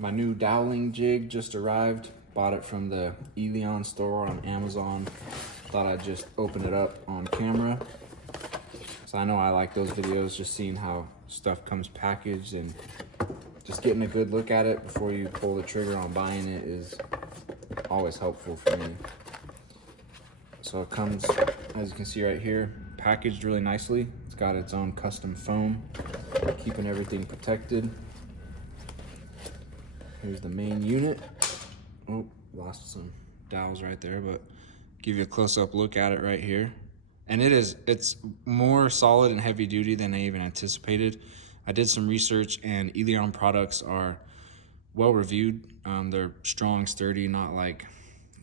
My new doweling jig just arrived. Bought it from the Eleon store on Amazon. Thought I'd just open it up on camera. So I know I like those videos, just seeing how stuff comes packaged and just getting a good look at it before you pull the trigger on buying it is always helpful for me. So it comes, as you can see right here, packaged really nicely. It's got its own custom foam, keeping everything protected. Here's the main unit. Oh, lost some dowels right there, but give you a close-up look at it right here. And it's more solid and heavy duty than I even anticipated. I did some research and Eleon products are well reviewed. They're strong, sturdy, not like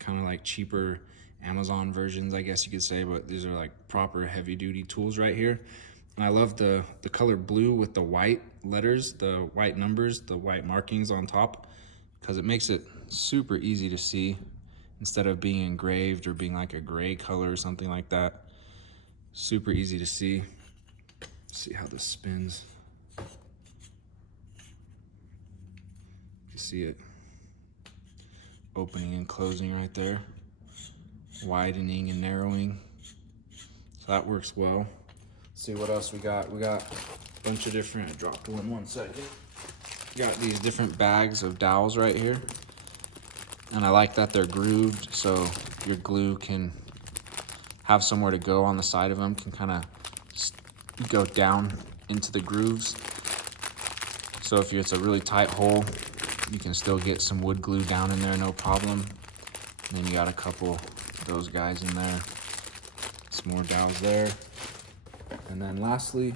kind of like cheaper Amazon versions, I guess you could say, but these are like proper heavy duty tools right here. And I love the color blue with the white letters, the white numbers, the white markings on top, because it makes it super easy to see instead of being engraved or being like a gray color or something like that. Super easy to see. Let's see how this spins. You see it opening and closing right there, widening and narrowing. So that works well. Let's see what else we got. We got a bunch of different, I dropped one second. Got these different bags of dowels right here. And I like that they're grooved, so your glue can have somewhere to go on the side of them, can kind of go down into the grooves. So if it's a really tight hole, you can still get some wood glue down in there, no problem. And then you got a couple of those guys in there. Some more dowels there. And then lastly,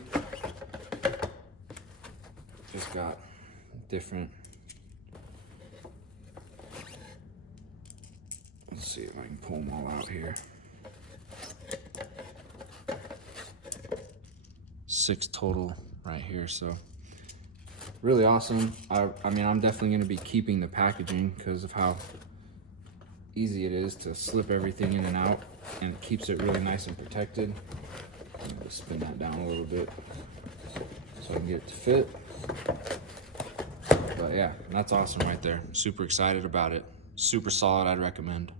just got different, let's see if I can pull them all out here. 6 total right here, so really awesome. I mean, I'm definitely going to be keeping the packaging because of how easy it is to slip everything in and out, and it keeps it really nice and protected. I'm going to spin that down a little bit so I can get it to fit. But yeah, that's awesome right there. Super excited about it. Super solid, I'd recommend.